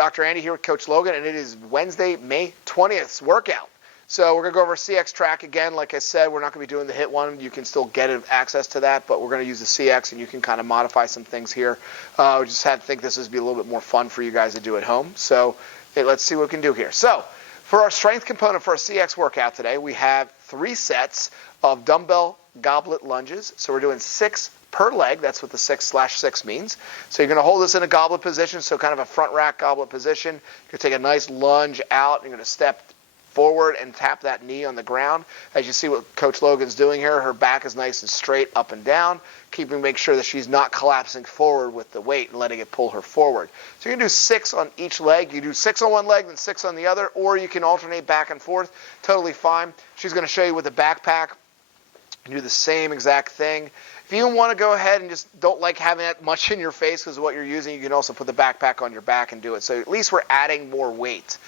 Dr. Andy here with Coach Logan, and it is Wednesday, May 20th workout. So we're going to go over CX track again. Like I said, we're not going to be doing the HIIT one. You can still get access to that, but we're going to use the CX, and you can kind of modify some things here. We just had to think this would be a little bit more fun for you guys to do at home. So let's see what we can do here. So for our strength component for our CX workout today, we have 3 sets of dumbbell goblet lunges. So we're doing 6 per leg. That's what the 6/6 means. So you're going to hold this in a goblet position, so kind of a front rack goblet position. You're going to take a nice lunge out. You're going to step forward and tap that knee on the ground. As you see what Coach Logan's doing here, her back is nice and straight up and down, make sure that she's not collapsing forward with the weight and letting it pull her forward. So you're going to do 6 on each leg. You do 6 on one leg, then 6 on the other, or you can alternate back and forth. Totally fine. She's going to show you with the backpack. You do the same exact thing. If you want to go ahead and just don't like having that much in your face because of what you're using, you can also put the backpack on your back and do it. So at least we're adding more weight.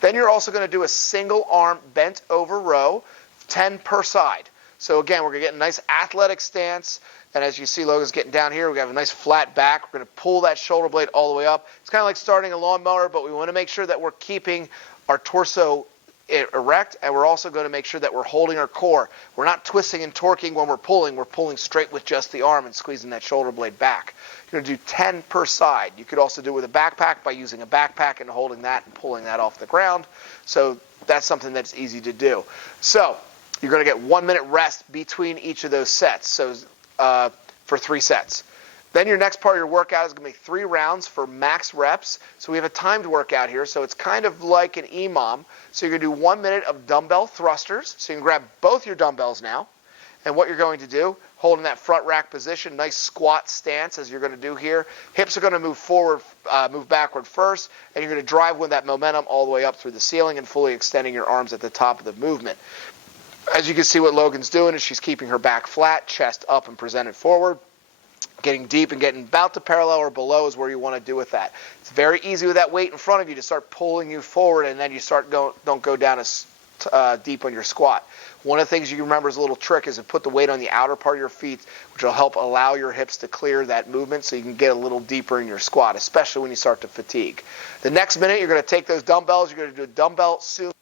Then you're also going to do a single arm bent over row, 10 per side. So again, we're going to get a nice athletic stance. And as you see Logan's getting down here, we have a nice flat back. We're going to pull that shoulder blade all the way up. It's kind of like starting a lawnmower, but we want to make sure that we're keeping our torso erect, and we're also going to make sure that we're holding our core. We're not twisting and torquing when we're pulling straight with just the arm and squeezing that shoulder blade back. You're going to do 10 per side. You could also do it with a backpack by using a backpack and holding that and pulling that off the ground. So that's something that's easy to do. So you're going to get 1 minute rest between each of those sets, so for 3 sets. Then your next part of your workout is going to be 3 rounds for max reps. So we have a timed workout here, so it's kind of like an EMOM. So you're going to do 1 minute of dumbbell thrusters. So you can grab both your dumbbells now. And what you're going to do, holding that front rack position, nice squat stance as you're going to do here. Hips are going to move backward first, and you're going to drive with that momentum all the way up through the ceiling and fully extending your arms at the top of the movement. As you can see what Logan's doing is she's keeping her back flat, chest up and presented forward. Getting deep and getting about to parallel or below is where you want to do with that. It's very easy with that weight in front of you to start pulling you forward, and then you don't go down as deep on your squat. One of the things you can remember as a little trick is to put the weight on the outer part of your feet, which will help allow your hips to clear that movement so you can get a little deeper in your squat, especially when you start to fatigue. The next minute, you're going to take those dumbbells, you're going to do a dumbbell sumo,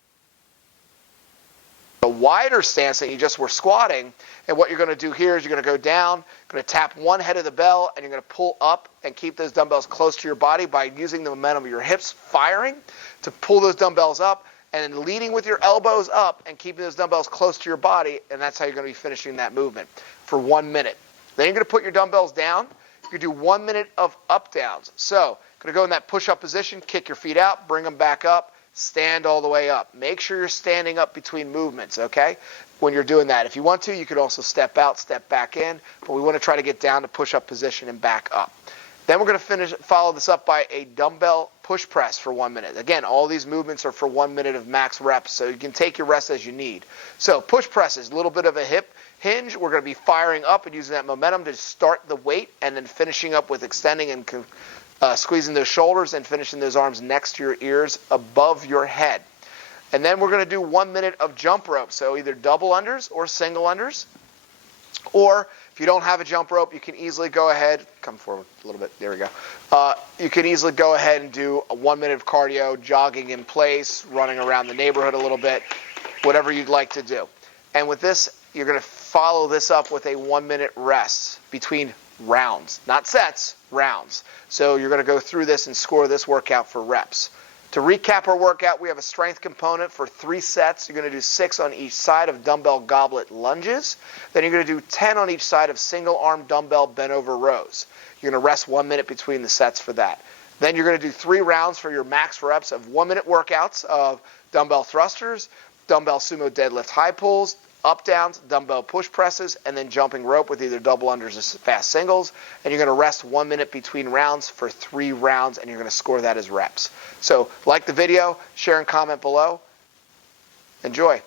a wider stance that you just were squatting, and what you're going to do here is you're going to go down, going to tap one head of the bell, and you're going to pull up and keep those dumbbells close to your body by using the momentum of your hips firing to pull those dumbbells up, and then leading with your elbows up and keeping those dumbbells close to your body, and that's how you're going to be finishing that movement for 1 minute. Then you're going to put your dumbbells down. You do 1 minute of up downs. So going to go in that push-up position, kick your feet out, bring them back up, stand all the way up. Make sure you're standing up between movements, okay, when you're doing that. If you want to, you could also step out, step back in, but we want to try to get down to push-up position and back up. Then we're going to follow this up by a dumbbell push press for 1 minute. Again, all these movements are for 1 minute of max reps, so you can take your rest as you need. So push presses, a little bit of a hip hinge. We're going to be firing up and using that momentum to start the weight, and then finishing up with extending and squeezing those shoulders and finishing those arms next to your ears above your head. And then we're going to do 1 minute of jump rope, so either double unders or single unders. Or if you don't have a jump rope, you can easily go ahead, come forward a little bit, there we go. You can easily go ahead and do a 1 minute of cardio, jogging in place, running around the neighborhood a little bit, whatever you'd like to do. And with this, you're going to follow this up with a 1 minute rest between rounds, not sets, rounds. So you're going to go through this and score this workout for reps. To recap our workout, we have a strength component for 3 sets. You're going to do 6 on each side of dumbbell goblet lunges. Then you're going to do 10 on each side of single arm dumbbell bent over rows. You're going to rest 1 minute between the sets for that. Then you're going to do 3 rounds for your max reps of 1 minute workouts of dumbbell thrusters, dumbbell sumo deadlift high pulls, up downs, dumbbell push presses, and then jumping rope with either double unders or fast singles. And you're going to rest 1 minute between rounds for 3 rounds, and you're going to score that as reps. So like the video, share and comment below. Enjoy.